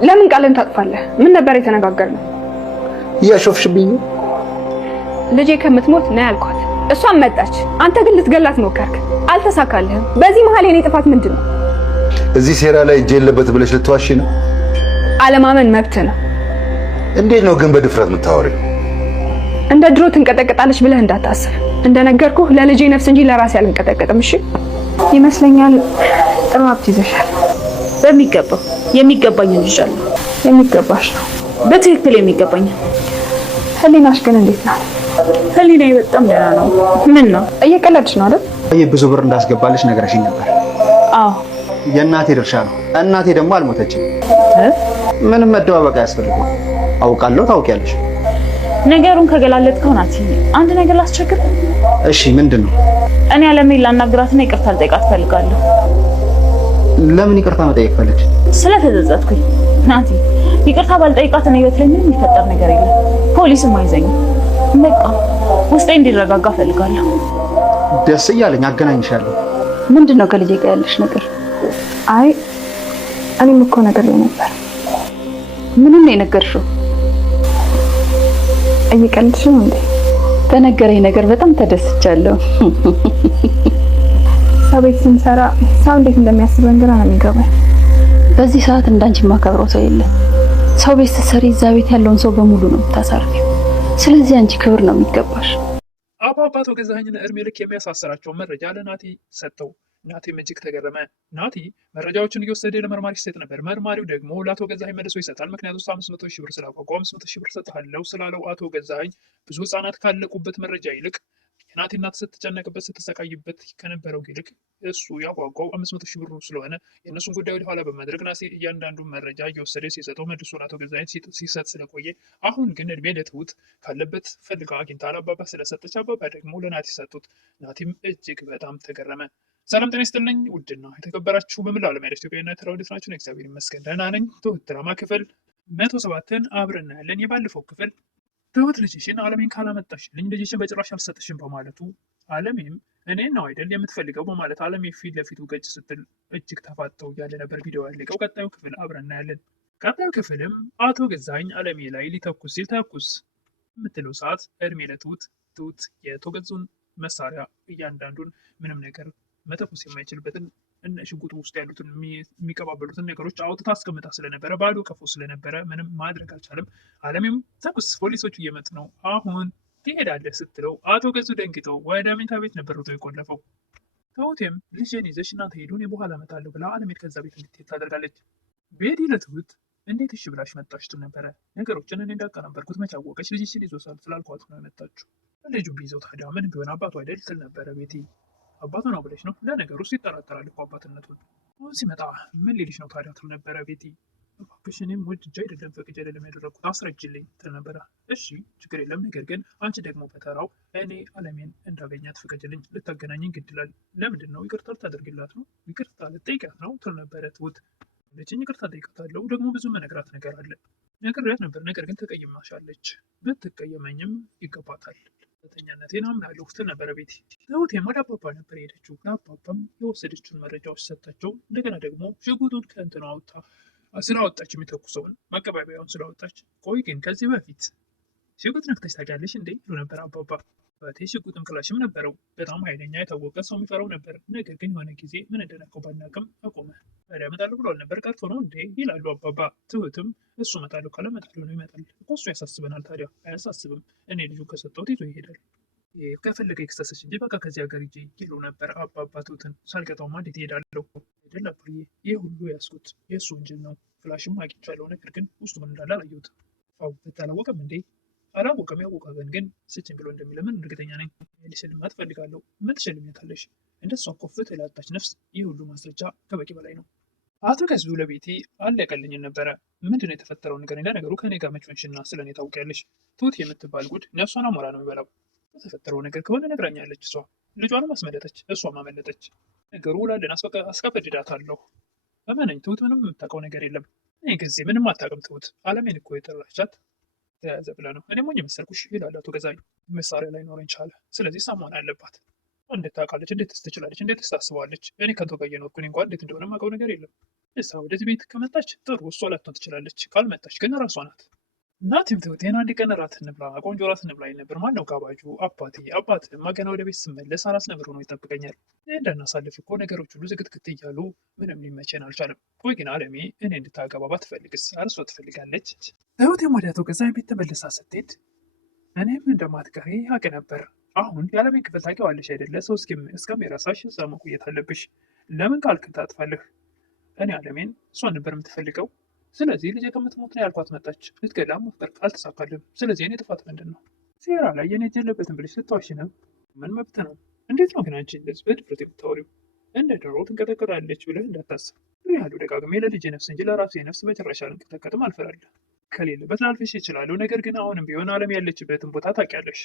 ለምን ቃልን ታጥፋለህ? ምን ነበር የተነጋገርነው? እያሾፍሽብኝ። ልጄ ከምትሞት ነው ያልኳት። እሷም መጣች። አንተ ግን ልትገላት ሞከርክ፣ አልተሳካልህም። በዚህ መሀል የኔ ጥፋት ምንድን ነው? እዚህ ሴራ ላይ እጄ የለበት ብለሽ ልትዋሺ ነው? አለማመን መብት ነው። እንዴት ነው ግን በድፍረት የምታወሪው? እንደ ድሮ ትንቀጠቀጣለች ብለህ እንዳታስብ። እንደነገርኩህ ለልጄ ነፍስ እንጂ ለራሴ አልንቀጠቀጥም። እሺ ይመስለኛል ጥሩ ሀብት ይዘሻል። በሚገባው የሚገባኝ ልጅአለሁ። የሚገባሽ ነው፣ በትክክል የሚገባኝ። ህሊናሽ ግን እንዴት ነው? ህሊናዬ በጣም ደህና ነው። ምን ነው እየቀለድሽ ነው አይደል? ብዙ ብር እንዳስገባልሽ ነገረሽኝ ነበር። አዎ የእናቴ ድርሻ ነው። እናቴ ደግሞ አልሞተችም። ምንም መደባበቅ አያስፈልግም። አውቃለሁ፣ ታውቂያለሽ። ነገሩን ከገላለጥከው ናት። አንድ ነገር ላስቸግር። እሺ ምንድን ነው? እኔ አለሜን ላናግራትና ይቅርታ ልጠይቃት እፈልጋለሁ። ለምን ይቅርታ መጠየቅ ፈለግሽ? ስለተጸጸትኩኝ ናቲ። ይቅርታ ባልጠይቃት እኔ ህይወት ላይ ምንም የሚፈጠር ነገር የለም። ፖሊስም አይዘኝም። በቃ ውስጤ እንዲረጋጋ እፈልጋለሁ። ደስ እያለኝ አገናኝሻለሁ። ምንድን ነው ከልጄ ጋር ያለሽ ነገር? አይ እኔም እኮ ነገር ነበር። ምንም ነው የነገርሽው? እየቀለድሽ ነው እንዴ? በነገረኝ ነገር በጣም ተደስቻለሁ። ሰው ቤት ስንሰራ ሰው እንዴት እንደሚያስበን ግራ ነው የሚገባኝ። በዚህ ሰዓት እንዳንቺ ማከብረው ሰው የለም። ሰው ቤት ስትሰሪ እዛ ቤት ያለውን ሰው በሙሉ ነው የምታሳርፊው። ስለዚህ አንቺ ክብር ነው የሚገባሽ። አቶ ገዛኸኝን እድሜ ልክ የሚያሳስራቸው መረጃ ለናቲ ሰጠው። ናቲም እጅግ ተገረመ። ናቲ መረጃዎችን እየወሰደ ለመርማሪ ሲሰጥ ነበር። መርማሪው ደግሞ ለአቶ ገዛኸኝ መልሶ ይሰጣል። ምክንያቱም 500 ሺህ ብር ስላቋቋመ 500 ሺህ ብር ሰጥሃለሁ ስላለው አቶ ገዛኸኝ ብዙ ህጻናት ካለቁበት መረጃ ይልቅ የናቲ እናት ስትጨነቅበት ስትሰቃይበት ከነበረው ይልቅ እሱ ያጓጓው 500 ሺህ ብሩ ስለሆነ የእነሱን ጉዳይ ወደ ኋላ በማድረግ ናቲ እያንዳንዱ መረጃ እየወሰደ ሲሰጠው መልሶ ለአቶ ገዛኸኝ ሲሰጥ ስለቆየ አሁን ግን እድሜ ለትሁት ካለበት ፈልጋ አግኝታ ለአባባ ስለሰጠች አባባ ደግሞ ለናቲ ሰጡት። ናቲም እጅግ በጣም ተገረመ። ሰላም ጤና ይስጥልኝ ውድና የተከበራችሁ በመላው ዓለም ያላችሁ ኢትዮጵያውያን ኤርትራውያን እንዴት ናችሁ? እግዚአብሔር ይመስገን ደህና ነኝ። ትሁት ድራማ ክፍል 107ን አብረን እናያለን። የባለፈው ክፍል ትሁት ልጅሽን አለሜን ካላመጣሽልኝ ልጅሽን በጭራሽ አልሰጥሽም በማለቱ አለሜም እኔን ነው አይደል የምትፈልገው በማለት አለሜ ፊት ለፊቱ ገጭ ስትል እጅግ ተፋጠው እያለ ነበር ቪዲዮ ያለቀው። ቀጣዩ ክፍል አብረን እናያለን። ቀጣዩ ክፍልም አቶ ገዛኸኝ አለሜ ላይ ሊተኩስ ሲል ተኩስ የምትለው ሰዓት እድሜ ለትሁት ትሁት የተገዙን መሳሪያ እያንዳንዱን ምንም ነገር መተኮስ የማይችልበትን እነ ሽጉጡ ውስጥ ያሉትን የሚቀባበሉትን ነገሮች አውጥታ አስቀምጣ ስለነበረ ባዶ ቀፎ ስለነበረ ምንም ማድረግ አልቻለም። አለሜም ተኩስ ፖሊሶቹ እየመጡ ነው አሁን ትሄዳለህ ስትለው አቶ ገዙ ደንግጠው ወደ መኝታ ቤት ነበር የቆለፈው። ትሁቴም ልጄን ይዘሽ እናንተ ሄዱ እኔ በኋላ እመጣለሁ ብላ አለሜት ከዛ ቤት እንድትሄድ ታደርጋለች። ቤቲ ለትሁት እንዴት እሺ ብላሽ መጣች ትል ነበረ። ነገሮችን እኔ እንዳቀናበርኩት መች አወቀች? ልጅሽን ይዞ ስላልኳት ነው የመጣችው። ልጁ ቢይዘው ታዲያ ምን ቢሆን አባቱ አይደል ትል ነበረ ቤቲ። አባቱ ነው ብለሽ ነው? ለነገሩ ይጠራጠራል እኮ አባትነቱን። አሁን ሲመጣ ምን ሊልሽ ነው ታዲያ ትል ነበረ ቤቲ። እባክሽ እኔም ወድጄ አይደለም ፈቅጄ አይደለም ያደረግኩት አስረጅልኝ ትል ነበረ። እሺ ችግር የለም ነገር ግን አንቺ ደግሞ በተራው እኔ አለሜን እንዳገኛት ፍቀጅልኝ፣ ልታገናኝኝ ግድ ይላል። ለምንድን ነው? ይቅርታ ልታደርግላት ነው? ይቅርታ ልጠይቃት ነው ትል ነበረ ትሁት። ልጅኝ ይቅርታ ጠይቃታለሁ፣ ደግሞ ብዙ መነግራት ነገር አለ። ነግሬያት ነበር ነገር ግን ተቀይማሻለች። ብትቀየመኝም ይገባታል ሁለተኛነቴን አምናለሁ ትል ነበረ ቤቲ። ትሁቴም ወደ አባባ ነበር የሄደችው። ለአባባም የወሰደችውን መረጃዎች ሰጣቸው። እንደገና ደግሞ ሽጉጡን ከእንትኑ ስላወጣች የሚተኩሰውን መቀባበያውን ስላወጣች፣ ቆይ ግን ከዚህ በፊት ሽጉጥ ነክተሽ ታውቂያለሽ እንዴ ይሉ ነበር አባባ። በቴ ሽጉጥም ክላሽም ነበረው። በጣም ኃይለኛ የታወቀ ሰው የሚፈራው ነበር። ነገር ግን የሆነ ጊዜ ምን እንደነካው ባናውቅም አቆመ። ታዲያ እመጣለሁ ብሏል ነበር ቀርቶ ነው እንዴ ይላሉ አባባ። ትሁትም እሱ እመጣለሁ ካለ እመጣለሁ ነው ይመጣል እኮ እሱ ያሳስበናል። ታዲያ አያሳስብም? እኔ ልጁ ከሰጠሁት ይዞ ይሄዳል። ከፈለገ ይክሰሰች እንጂ በቃ ከዚህ ሀገር ሂጂ ይሉ ነበር አባባ ትሁትን። ሳልቀጣውማ እንዴት እሄዳለሁ አይደል አባዬ፣ ይህ ሁሉ ያስኩት የእሱ ወንጀል ነው። ፍላሽም አግኝቻለሁ ነገር ግን ውስጡ ምን እንዳለ አላየሁትም። አላወቀም እንዴ? አላወቀም። ያወቀን ግን ስችን ብሎ እንደሚለምን እርግጠኛ ነኝ። ልሸልማት እፈልጋለሁ። ምን ትሸልሚያታለሽ? እንደሷ እኮ ፍትህ ላጣች ነፍስ ይህ ሁሉ ማስረጃ ከበቂ በላይ ነው። አቶ ገዙ ለቤቲ አለቀልኝን ነበረ። ምንድነው የተፈጠረው ነገር? ለነገሩ ከኔ ጋር መች ሆንሽና ስለኔ ታውቂያለሽ? ትሁት የምትባል ጉድ ነፍሷን አሞራ ነው የሚበላው። የተፈጠረው ነገር ከሆነ ነግራኛለች። እሷ ልጇንም አስመለጠች፣ እሷም አመለጠች። ነገሩ ውላለን አስቀበድዳታለሁ። እመነኝ ትሁት ምንም የምታውቀው ነገር የለም። ይህ ጊዜ ምንም አታውቅም ትሁት። አለሜን እኮ የጠራቻት ተያዘ ብላ ነው። እኔ ሞኝ መሰልኩሽ ይላል አቶ ገዛኝ። መሳሪያ ላይ ኖረኝ ቻለ። ስለዚህ እሷ መሆን አለባት። እንዴት ታውቃለች? እንዴትስ ትችላለች? እንዴትስ ታስበዋለች? እኔ ከንቶ ጋር እየኖርኩ እኔ እንኳን እንዴት እንደሆነ የማውቀው ነገር የለም። እሷ ወደዚህ ቤት ከመጣች ጥሩ፣ እሷ ላትሆን ትችላለች። ካልመጣች ግን ራሷ ናት። እናቴም ትሁቴን አንድ ቀን እራት እንብላ፣ ቆንጆ እራት እንብላ ነበር። ማነው ጋባዡ? አባቴ። አባትማ ገና ወደ ቤት ስመለስ አራስ ነብር ሆኖ ይጠብቀኛል። እንዳናሳልፍ እኮ ነገሮች ሁሉ ዝግትግት እያሉ ምንም ሊመቸን አልቻለም። ቆይ ግን አለሜ እኔ እንድታገባ ባትፈልግስ? እርሷ ትፈልጋለች። ትሁቴም ወደ አቶ ገዛኸኝ ቤት ተመልሳ ስትሄድ እኔም እንደማትቀሪ አውቅ ነበር። አሁን የዓለሜን ክፍል ታውቂዋለሽ አይደለ? ሰው እስከሚረሳሽ እዛ መቆየት አለብሽ። ለምን ቃልህን ታጥፋለህ? እኔ አለሜን እሷን ነበር የምትፈልገው። ስለዚህ ልጄ ከምትሞት ነው ያልኳት መጣች። ልትገላ ሞክር፣ አልተሳካልም። ስለዚህ እኔ ጥፋት ምንድን ነው? ሴራ ላይ የኔ እጅ የለበትም ብለሽ ልታዋሽ ነው? ምን መብት ነው? እንዴት ነው ግን አንቺ እንደዚህ በድፍረት የምታወሪው? እንደ ድሮ ትንቀጠቀጣለች ብለህ እንዳታስብ። ያሉ ደጋግሜ ለልጄ ነፍስ እንጂ ለራሴ ነፍስ በጭራሽ አልንቀጠቀጥም፣ አልፈላለም። ከሌለበት ላልፍሽ ይችላለሁ። ነገር ግን አሁንም ቢሆን አለም ያለችበትን ቦታ ታውቂያለሽ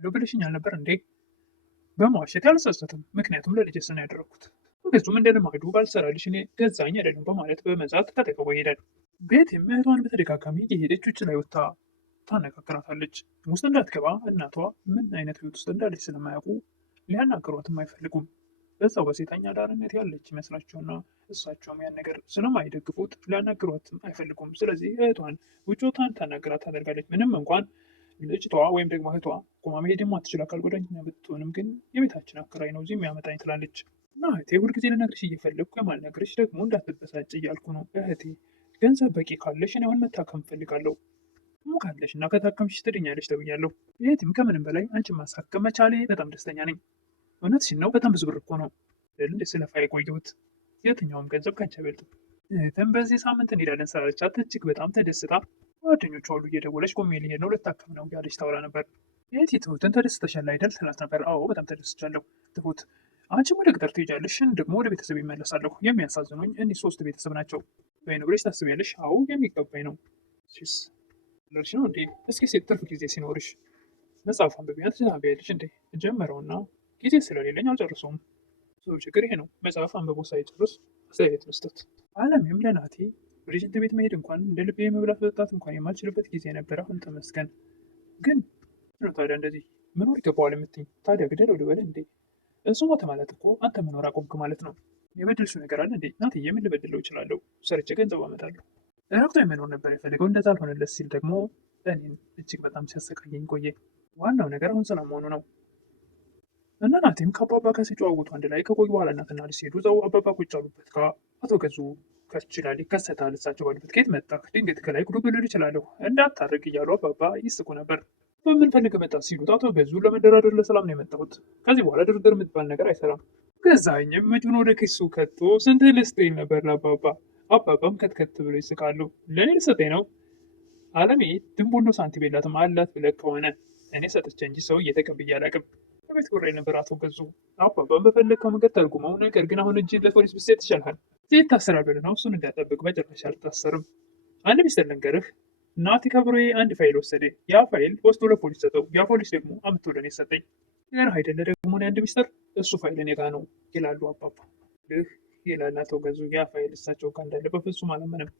ብለሽኝ አልነበር እንዴ? በመዋሸት አልጸጸትም፣ ምክንያቱም ለልጄ ስል ነው ያደረኩት። እሱም እንደ ልማዱ ባልሰራልሽ እኔ ገዛኝ አይደለም በማለት በመዛት ከጠቀቦ ይሄዳል። ቤትም እህቷን በተደጋጋሚ የሄደች ውጭ ላይ ወጥታ ታነጋግራታለች። ውስጥ እንዳትገባ እናቷ ምን አይነት ህይወት ውስጥ እንዳለች ስለማያውቁ ሊያናግሯትም አይፈልጉም። በዛው በሴተኛ ዳርነት ያለች ይመስላቸውና እሳቸውም ያን ነገር ስለማይደግፉት ሊያናግሯትም አይፈልጉም። ስለዚህ እህቷን ውጭ ወጥታን ታናግራት ታደርጋለች። ምንም እንኳን ልጅቷ ወይም ደግሞ እህቷ ቁማ መሄድ የማትችል አካል ጉዳተኛ ብትሆንም ግን የቤታችን አከራይ ነው እዚህ የሚያመጣኝ ትላለች። እና እህቴ ሁልጊዜ ልነግርሽ እየፈለግኩ የማልነግርሽ ደግሞ እንዳትበሳጭ እያልኩ ነው። እህቴ ገንዘብ በቂ ካለሽ እኔ አሁን መታከም እፈልጋለሁ። ካለሽ እና ከታከምሽ ትድኛለሽ ተብያለሁ። እህቴም ከምንም በላይ አንቺን ማሳከም መቻሌ በጣም ደስተኛ ነኝ። እውነትሽን ነው። በጣም ብዙ ብር እኮ ነው እንደ ስለፋ የቆየሁት። የትኛውም ገንዘብ ከአንቺ አይበልጥም። እህትም በዚህ ሳምንት እንሄዳለን ስላለቻት እጅግ በጣም ተደስታ ጓደኞቿ ሁሉ እየደወለች ቆሜ ልሄድ ነው ልታከም ነው ያለች ታወራ ነበር። እህቴ ትሁትን ተደስተሻል አይደል ትላት ነበር። አዎ በጣም ተደስቻለሁ ትሁት፣ አንቺም ወደ ገጠር ትሄጃለሽ፣ ደግሞ ወደ ቤተሰብ ይመለሳለሁ። የሚያሳዝኑኝ እኒህ 3 ቤተሰብ ናቸው። ወይን ብለሽ ታስቢያለሽ? አዎ የሚገባኝ ነው። ለርሽ ነው እንዴ? እስኪ ሴት ትርፍ ጊዜ ሲኖርሽ መጽሐፍ አንብቢያት ትናቢያለሽ እንዴ? ጀመረውና ጊዜ ስለሌለኝ አልጨርሰውም። ብዙ ችግር ይሄ ነው፣ መጽሐፍ አንብቦ ሳይጨርስ አስተያየት መስጠት። አለሜም ለናቴ ወደ ሽንት ቤት መሄድ እንኳን እንደ ልቤ የመብላት መጠጣት እንኳን የማልችልበት ጊዜ ነበረ። አሁን ተመስገን። ግን ነው ታዲያ እንደዚህ መኖር ይገባዋል የምትኝ? ታዲያ ግደለው ልበል እንዴ? እሱ ሞተ ማለት እኮ አንተ መኖር አቆምክ ማለት ነው። የበደልሽው ነገር አለ እንዴ? ናትዬ ምን ልበድለው እችላለሁ? ሰርቼ ገንዘብ አመጣለሁ። ረክቶ የመኖር ነበር የፈለገው። እንደዛ አልሆነለት ሲል ደግሞ እኔን እጅግ በጣም ሲያሰቃየኝ ቆየ። ዋናው ነገር አሁን ሰላም መሆኑ ነው። እና ናቴም ከአባባ ጋር ሲጨዋወቱ አንድ ላይ ከቆዩ በኋላ እናትና ልጅ ሲሄዱ እዛው አባባ ቁጭ አሉበት ጋር አቶ ገዙ ከችላል ይከሰታል። እሳቸው ባሉበት ከየት መጣህ? ድንገት ከላይ ጉዱ ብልል ይችላለሁ እንዳታርግ እያሉ አባባ ይስቁ ነበር። በምን ፈልግ መጣ ሲሉት አቶ ገዙ ለመደራደር ለሰላም ነው የመጣሁት፣ ከዚህ በኋላ ድርድር የምትባል ነገር አይሰራም። ገዛኸኝም እጁን ወደ ኪሱ ከቶ ስንት ልስጥኝ ነበር ለአባባ። አባባም ከትከት ብሎ ይስቃሉ። ለእኔ ልሰጠኝ ነው? አለሜ ድንቡኖ ሳንቲም የላትም አላት ብለህ ከሆነ እኔ ሰጥቼ እንጂ ሰው እየተቀብዬ አላውቅም። በቤት ጉራይ ነበር አቶ ገዙ። አባባም በፈለግከው መንገድ ተርጉመው፣ ነገር ግን አሁን እጅ ለፖሊስ ብትሰጥ ይሻልሃል። እዚህ ይታሰራል ብለህ ነው? እሱን እንዳጠብቅ በጭራሽ አልታሰርም። አንድ ሚስጥር ልንገርህ። ናቲ ከብሮዬ አንድ ፋይል ወሰደ። ያ ፋይል ወስዶ ለፖሊስ ሰጠው። ያ ፖሊስ ደግሞ አምጥቶ ለእኔ ሰጠኝ። ገና አይደለ ደግሞ አንድ ሚስጥር፣ እሱ ፋይል እኔ ጋ ነው ይላሉ አባባ። ልህ ይላል አቶ ገዙ። ያ ፋይል እሳቸው ጋር እንዳለ በፍጹም አላመንም።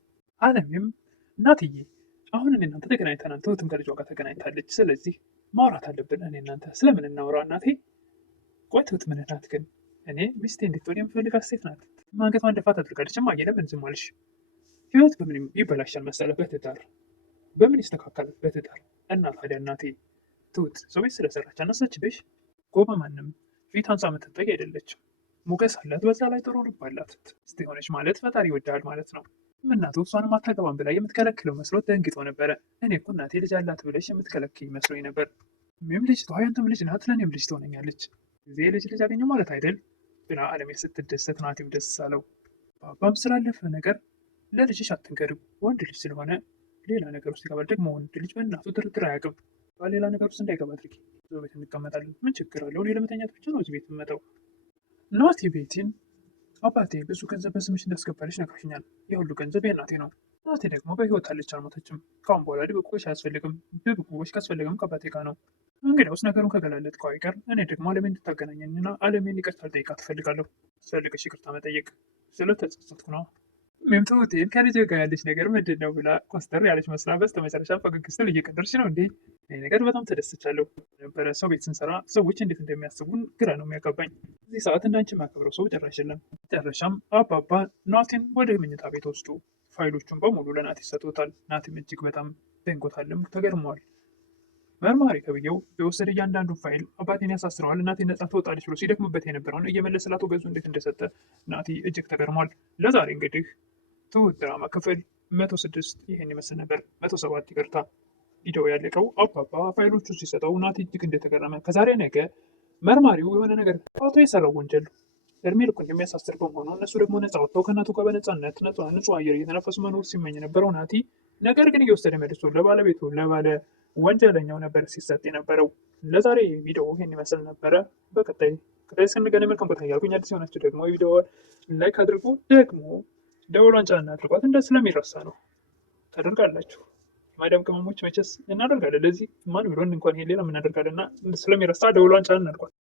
አለሜም እናትዬ አሁን እኔ እናንተ ተገናኝተናል፣ ትሁትም ከልጇ ጋር ተገናኝታለች። ስለዚህ ማውራት አለብን እኔ እናንተ። ስለምን እናውራ እናቴ? ቆይ ትሁት ምን ናት ግን? እኔ ሚስቴ እንድትሆን የምፈልጋት ሴት ናት። አንገቷን ደፋ ታድርጋለች። እማዬ ለምን ዝም አልሽ? ህይወት በምን ይበላሻል መሰለህ? በትዳር በምን ይስተካከላል? በትዳር እና ታዲያ እናቴ ትሁት ሰው ቤት ስለሰራች አነሳችብሽ እኮ። በማንም ፊት አንሳ የምትጠይ አይደለችም። ሞገስ አላት፣ በዛ ላይ ጥሩ ልብ አላት። እስቲ ሆነች ማለት ፈጣሪ ይወዳል ማለት ነው። እናቱ እሷንም አታገባም ብላ የምትከለክለው መስሎት ደንግጦ ነበረ። እኔ እኮ እናቴ ልጅ አላት ብለሽ የምትከለክኝ መስሎኝ ነበር። ምንም ልጅ ያንተም ልጅ ናት፣ ለእኔም ልጅ ትሆነኛለች። ጊዜ ልጅ አገኘው ማለት አይደል ብላ አለሜ ስትደሰት ናቲም ደስ አለው። በአባም ስላለፈ ነገር ለልጅሽ አትንገሪው፣ ወንድ ልጅ ስለሆነ ሌላ ነገር ውስጥ ይገባል። ደግሞ ወንድ ልጅ በእናቱ ድርድር አያውቅም። በሌላ ነገር ውስጥ እንዳይገባ አድርጊ። እዛው ቤት እንቀመጣለን። ምን ችግር አለው? እኔ ለመተኛት ብቻ ነው እዚህ ቤት የምመጣው። ናቲ ቤቴን አባቴ ብዙ ገንዘብ በስምሽ እንዳስገባልሽ ነግሮኛል። የሁሉ ገንዘብ የእናቴ ነው። እናቴ ደግሞ በህይወት አለች፣ አልሞተችም። ካሁን በኋላ ድብቆሽ አያስፈልግም። ድብቆሽ ካስፈለገም ከአባቴ ጋር ነው። እንግዲያውስ ነገሩን ከገላለጥከው አይቀር እኔ ደግሞ አለሜን እንድታገናኘኝና አለሜን ይቅርታ ልጠይቃት እፈልጋለሁ። ስፈልግሽ ይቅርታ መጠየቅ ስለተጸጸትኩ ነው። ትሁቴን ከልጄ ጋር ያለች ነገር ምንድን ነው ብላ ኮስተር ያለች መስላ በስተመጨረሻ ፈገግ ስትል እየቀደረች ነው እንዴ? ይህ ነገር በጣም ተደስቻለሁ ነበረ። ሰው ቤት ስንሰራ ሰዎች እንዴት እንደሚያስቡን ግራ ነው የሚያጋባኝ። እዚህ ሰዓት እንዳንቺ የማከብረው ሰው ጭራሽ የለም። መጨረሻም አባባ ናቲን ወደ መኝታ ቤት ወስዶ ፋይሎቹን በሙሉ ለናቲ ሰጥቶታል። ናቲም እጅግ በጣም ደንጎታልም ተገርመዋል። መርማሪ ተብዬው የወሰደ እያንዳንዱ ፋይል አባቴን ያሳስረዋል፣ እናቴ ነጻ ትወጣለች ብሎ ሲደክምበት የነበረውን እየመለሰ ለአቶ ገዙ እንዴት እንደሰጠ ናቲ እጅግ ተገርሟል። ለዛሬ እንግዲህ ትሁት ድራማ ክፍል 106 ይህን ይመስል ነበር። 107 ይቅርታ። ቪዲዮ ያለቀው አባባ ፋይሎቹ ሲሰጠው ናቲ እጅግ እንደተገረመ ከዛሬ ነገ መርማሪው የሆነ ነገር አቶ የሰራው ወንጀል እድሜ ልኩን የሚያሳስር በመሆኑ እነሱ ደግሞ ነጻ ወጥተው ከእናቱ ጋር በነጻነት ንጹህ አየር እየተነፈሱ መኖር ሲመኝ የነበረው ናቲ ነገር ግን እየወሰደ መልሶ ለባለቤቱ ለባለ ወንጀለኛው ነበር ሲሰጥ የነበረው። ለዛሬ ቪዲዮ ይህን ይመስል ነበረ። በቀጣይ እስክንገናኝ መልካም ቦታ እያልኩኝ አዲስ የሆናችሁ ደግሞ የቪዲዮ ላይክ አድርጉ፣ ደግሞ ደወሏን ጫን አድርጓት። እንደ ስለሚረሳ ነው ታደርጋላችሁ። ማዳም ቅመሞች መቼስ እናደርጋለን። ለዚህ ማን ብሎን እንኳን ይሄ ሌላ እናደርጋለን እና ስለሚረሳ ደወሏን ጫን አድርጓት።